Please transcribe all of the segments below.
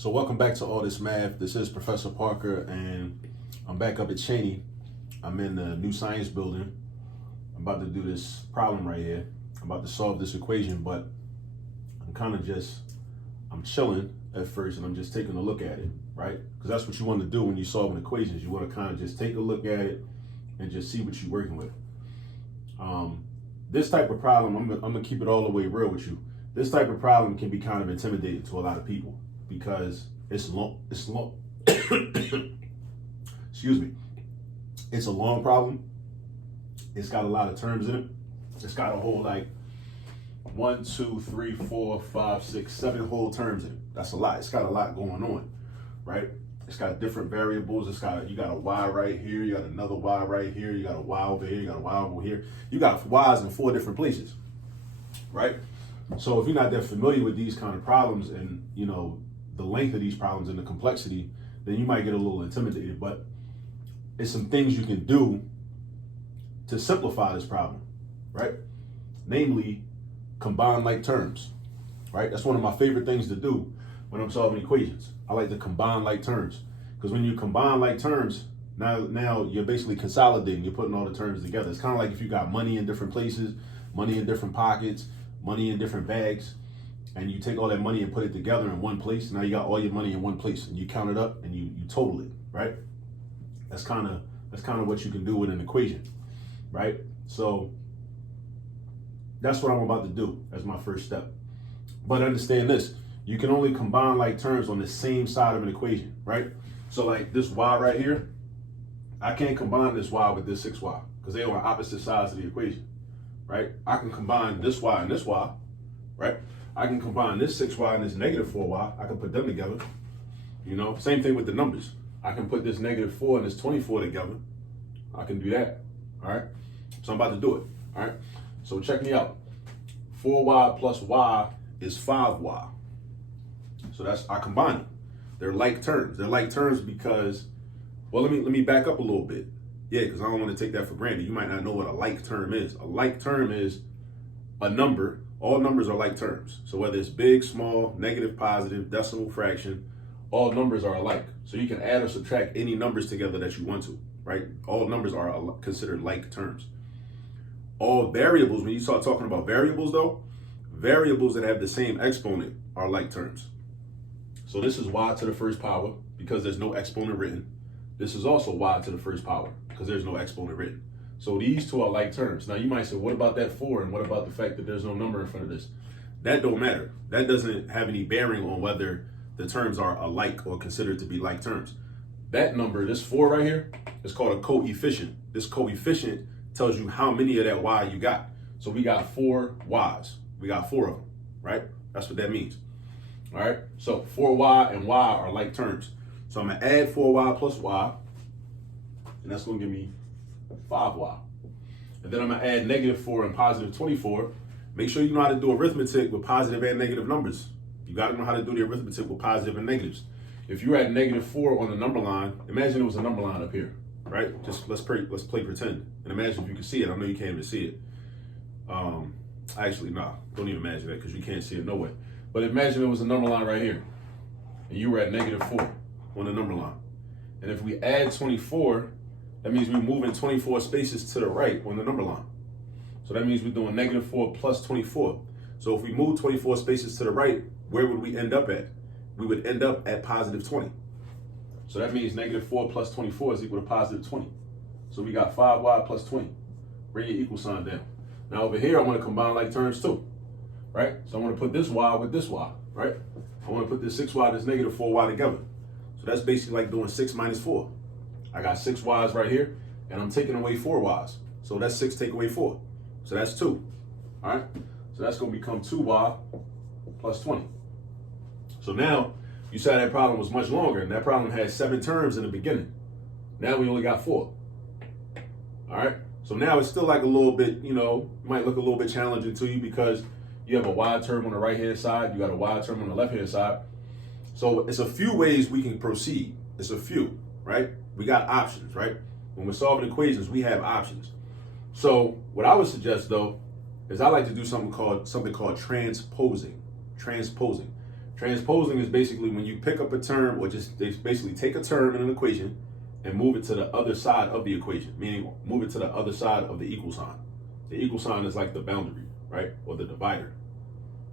So welcome back to All This Math. This is Professor Parker, and I'm back up at Cheney. I'm in the new science building. I'm about to do this problem right here. I'm about to solve this equation, but I'm chilling at first, and I'm just taking a look at it, right? Because that's what you want to do when you're solving equations. You want to kind of just take a look at it and just see what you're working with. This type of problem, I'm gonna keep it all the way real with you. This type of problem can be kind of intimidating to a lot of people because it's long. Excuse me. It's a long problem. It's got a lot of terms in it. It's got a whole 1, 2, 3, 4, 5, 6, 7 whole terms in it. That's a lot. It's got a lot going on, right? It's got different variables. You got a y right here. You got another y right here. You got a y over here. You got a y over here. You got y's in 4 different places, right? So if you're not that familiar with these kind of problems and the length of these problems and the complexity, then you might get a little intimidated. But it's some things you can do to simplify this problem, right? Namely, combine like terms, right? That's one of my favorite things to do when I'm solving equations. I like to combine like terms, because when you combine like terms, now you're basically consolidating. You're putting all the terms together. It's kind of like if you got money in different places, money in different pockets, money in different bags, and you take all that money and put it together in one place. Now you got all your money in one place, and you count it up and you total it, right? That's kind of what you can do with an equation, right? So that's what I'm about to do as my first step. But understand this, you can only combine like terms on the same side of an equation, right? So like this y right here, I can't combine this y with this 6y because they're on opposite sides of the equation, right? I can combine this y and this y, right? I can combine this 6y and this negative 4y. I can put them together. Same thing with the numbers. I can put this negative 4 and this 24 together. I can do that, all right? So I'm about to do it, all right? So check me out. 4y plus y is 5y. So I combine them. They're like terms. They're like terms because, well, let me back up a little bit. Yeah, because I don't want to take that for granted. You might not know what a like term is. A like term is a number. All numbers are like terms. So whether it's big, small, negative, positive, decimal, fraction, all numbers are alike. So you can add or subtract any numbers together that you want to, right? All numbers are considered like terms. All variables, when you start talking about variables though, variables that have the same exponent are like terms. So this is y to the first power because there's no exponent written. This is also y to the first power because there's no exponent written. So these two are like terms. Now you might say, what about that 4? And what about the fact that there's no number in front of this? That don't matter. That doesn't have any bearing on whether the terms are alike or considered to be like terms. That number, this 4 right here, is called a coefficient. This coefficient tells you how many of that y you got. So we got 4 y's. We got 4 of them, right? That's what that means. All right, so 4y and y are like terms. So I'm gonna add 4y plus y, and that's gonna give me 5y. And then I'm gonna add negative 4 and positive 24. Make sure you know how to do arithmetic with positive and negative numbers. You gotta know how to do the arithmetic with positive and negatives. If you're at negative 4 on the number line, imagine it was a number line up here, right? Just let's play pretend, and imagine if you can see it. I know you can't even see it. Actually, no, don't even imagine that because you can't see it no way. But imagine it was a number line right here, and you were at negative 4 on the number line. And if we add 24, that means we're moving 24 spaces to the right on the number line. So that means we're doing negative 4 plus 24. So if we move 24 spaces to the right, where would we end up at? We would end up at positive 20. So that means negative 4 plus 24 is equal to positive 20. So we got 5y plus 20. Bring your equal sign down. Now over here, I want to combine like terms too, right? So I want to put this y with this y, right? I want to put this 6y, this negative 4y together. So that's basically like doing 6 minus 4. I got 6 y's right here, and I'm taking away 4 y's. So that's 6 take away 4. So that's 2, all right? So that's going to become 2y plus 20. So now, you said that problem was much longer, and that problem had 7 terms in the beginning. Now we only got 4, all right? So now it's still like a little bit, might look a little bit challenging to you because you have a y term on the right-hand side, you got a y term on the left-hand side. So it's a few ways we can proceed. It's a few, right? We got options, right? When we're solving equations, we have options. So what I would suggest though, is I like to do something called transposing. Transposing. Transposing is basically when you pick up a term, or just they basically take a term in an equation and move it to the other side of the equation, meaning move it to the other side of the equal sign. The equal sign is like the boundary, right? Or the divider,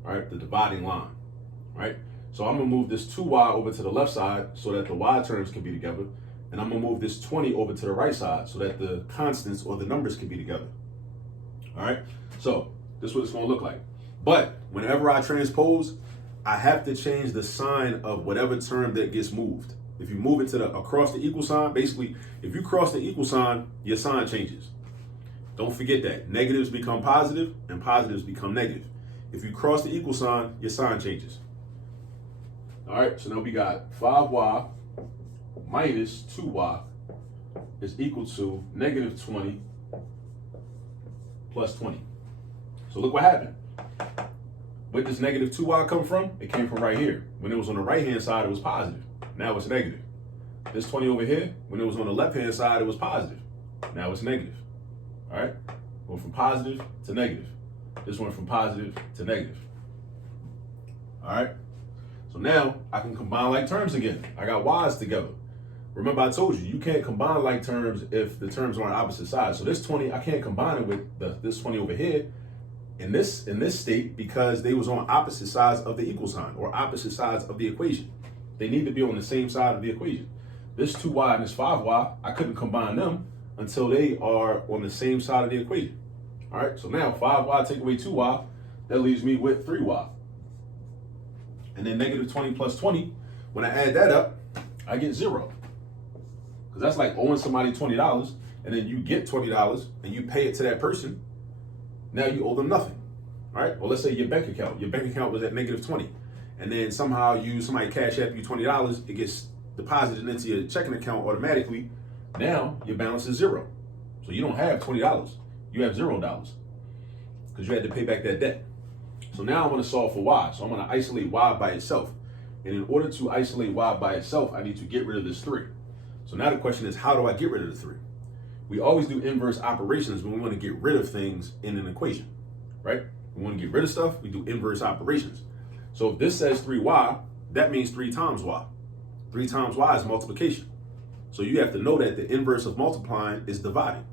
right? The dividing line, right? So I'm gonna move this 2y over to the left side so that the y terms can be together. And I'm gonna move this 20 over to the right side so that the constants or the numbers can be together. All right, so this is what it's gonna look like. But whenever I transpose, I have to change the sign of whatever term that gets moved. If you move it to the across the equal sign, basically, if you cross the equal sign, your sign changes. Don't forget that. Negatives become positive and positives become negative. If you cross the equal sign, your sign changes. All right, so now we got 5y minus 2y is equal to negative 20 plus 20. So look what happened. Where does negative 2y come from? It came from right here. When it was on the right-hand side, it was positive. Now it's negative. This 20 over here, when it was on the left-hand side, it was positive. Now it's negative. All right? Went from positive to negative. This went from positive to negative. All right? So now I can combine like terms again. I got y's together. Remember I told you, you can't combine like terms if the terms are on opposite sides. So this 20, I can't combine it with this 20 over here in this state because they was on opposite sides of the equal sign or opposite sides of the equation. They need to be on the same side of the equation. This 2y and this 5y, I couldn't combine them until they are on the same side of the equation. All right, so now 5y take away 2y, that leaves me with 3y. And then negative 20 plus 20, when I add that up, I get 0. Because that's like owing somebody $20, and then you get $20 and you pay it to that person. Now you owe them nothing. All right, well, let's say your bank account was at negative 20. And then somehow somebody cash app you $20, it gets deposited into your checking account automatically. Now your balance is 0. So you don't have $20, you have $0 because you had to pay back that debt. So now I want to solve for y. So I'm going to isolate y by itself. And in order to isolate y by itself, I need to get rid of this 3. So now the question is, how do I get rid of the 3? We always do inverse operations when we want to get rid of things in an equation, right? We want to get rid of stuff, we do inverse operations. So if this says 3y, that means 3 times y. 3 times y is multiplication. So you have to know that the inverse of multiplying is dividing,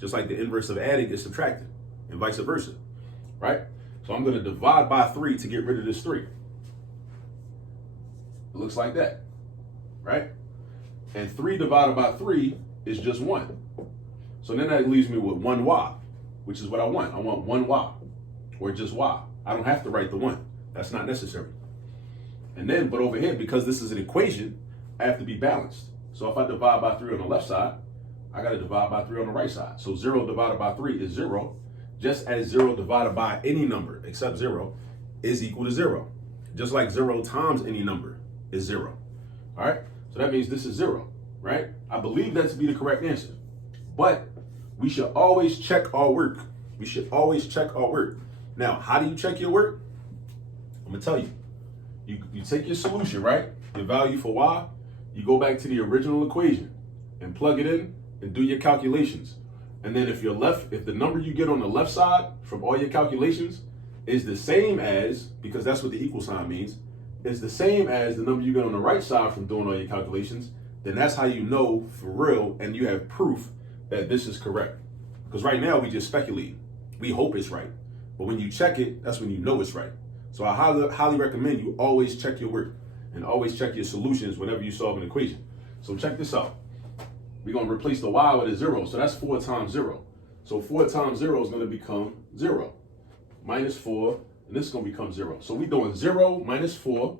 just like the inverse of adding is subtracting, and vice versa, right? So I'm going to divide by 3 to get rid of this 3. It looks like that, right? And 3 divided by 3 is just 1. So then that leaves me with 1y, which is what I want. I want 1y, or just y. I don't have to write the 1. That's not necessary. And then, but over here, because this is an equation, I have to be balanced. So if I divide by 3 on the left side, I got to divide by 3 on the right side. So 0 divided by 3 is 0, just as 0 divided by any number except 0 is equal to 0. Just like 0 times any number is 0. All right? So that means this is 0, right? I believe that to be the correct answer. But we should always check our work. We should always check our work. Now, how do you check your work? I'm going to tell you. You take your solution, right? Your value for y, you go back to the original equation and plug it in and do your calculations. And then if the number you get on the left side from all your calculations is the same as, because that's what the equal sign means, is the same as the number you get on the right side from doing all your calculations, then that's how you know for real and you have proof that this is correct. Because right now we just speculate. We hope it's right. But when you check it, that's when you know it's right. So I highly recommend you always check your work and always check your solutions whenever you solve an equation. So check this out. We're going to replace the y with a 0. So that's 4 times 0. So 4 times 0 is going to become 0. Minus 4, and this is going to become 0. So we're doing 0 minus 4,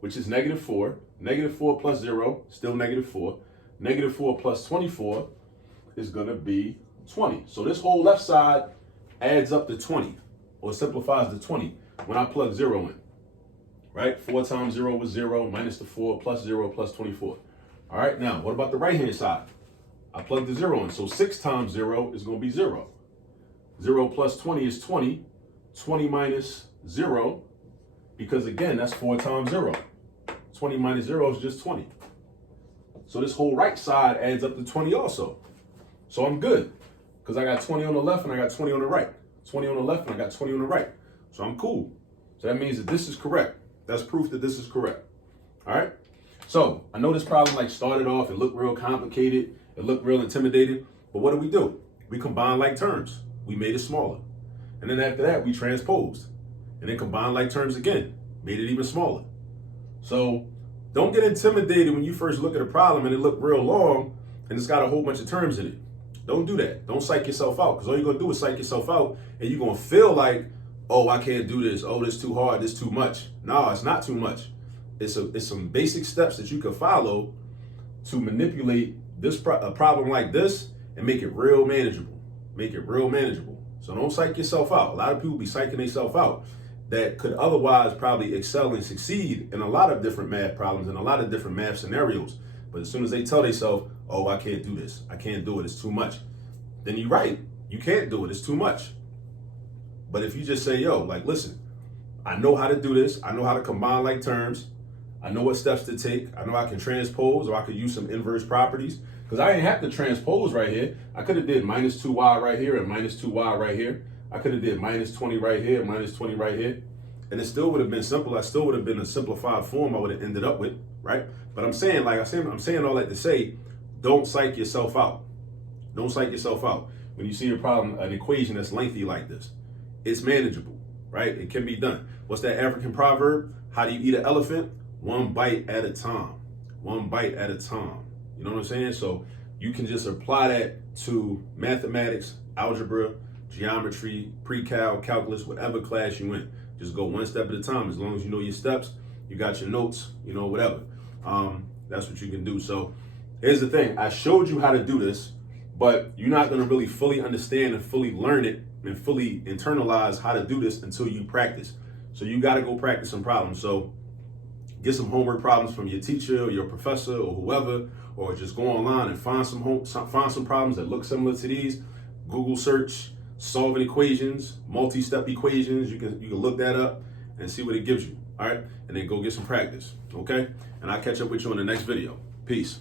which is negative 4. Negative 4 plus 0, still negative 4. Negative 4 plus 24 is going to be 20. So this whole left side adds up to 20, or simplifies to 20 when I plug 0 in, right? 4 times 0 was 0, minus the 4 plus 0 plus 24. All right, now what about the right-hand side? I plug the 0 in, so 6 times 0 is going to be 0. 0 plus 20 is 20. 20 minus 0, because again, that's 4 times 0. 20 minus 0 is just 20. So this whole right side adds up to 20 also. So I'm good, because I got 20 on the left and I got 20 on the right. 20 on the left and I got 20 on the right. So I'm cool. So that means that this is correct. That's proof that this is correct. All right. So I know this problem like started off, it looked real complicated, it looked real intimidating, but what do? We combined like terms. We made it smaller. And then after that, we transposed. And then combined like terms again, made it even smaller. So don't get intimidated when you first look at a problem and it looked real long and it's got a whole bunch of terms in it. Don't do that. Don't psych yourself out, because all you're going to do is psych yourself out and you're going to feel like, oh, I can't do this. Oh, this is too hard. This is too much. No, it's not too much. It's some basic steps that you can follow to manipulate this a problem like this and make it real manageable. Make it real manageable. So don't psych yourself out. A lot of people be psyching themselves out that could otherwise probably excel and succeed in a lot of different math problems and a lot of different math scenarios. But as soon as they tell themselves, oh, I can't do this, I can't do it, it's too much, then you're right. You can't do it, it's too much. But if you just say, yo, like, listen, I know how to do this, I know how to combine like terms, I know what steps to take, I know I can transpose, or I could use some inverse properties, because I didn't have to transpose right here. I could have did minus 2y right here and minus 2y right here. I could have did minus 20 right here, minus 20 right here. And it still would have been simple. I still would have been a simplified form I would have ended up with, right? But I'm saying, I'm saying all that to say, don't psych yourself out. Don't psych yourself out. When you see a problem, an equation that's lengthy like this, it's manageable, right? It can be done. What's that African proverb? How do you eat an elephant? One bite at a time. One bite at a time. You know what I'm saying? So you can just apply that to mathematics, algebra, geometry, pre-cal, calculus, whatever class you in. Just go one step at a time. As long as you know your steps, you got your notes, you know, whatever. That's what you can do. So here's the thing. I showed you how to do this, but you're not going to really fully understand and fully learn it and fully internalize how to do this until you practice. So you got to go practice some problems. So get some homework problems from your teacher or your professor or whoever, or just go online and find some problems that look similar to these. Google search solving equations, multi-step equations. You can look that up and see what it gives you. All right, and then go get some practice. Okay, and I'll catch up with you on the next video. Peace.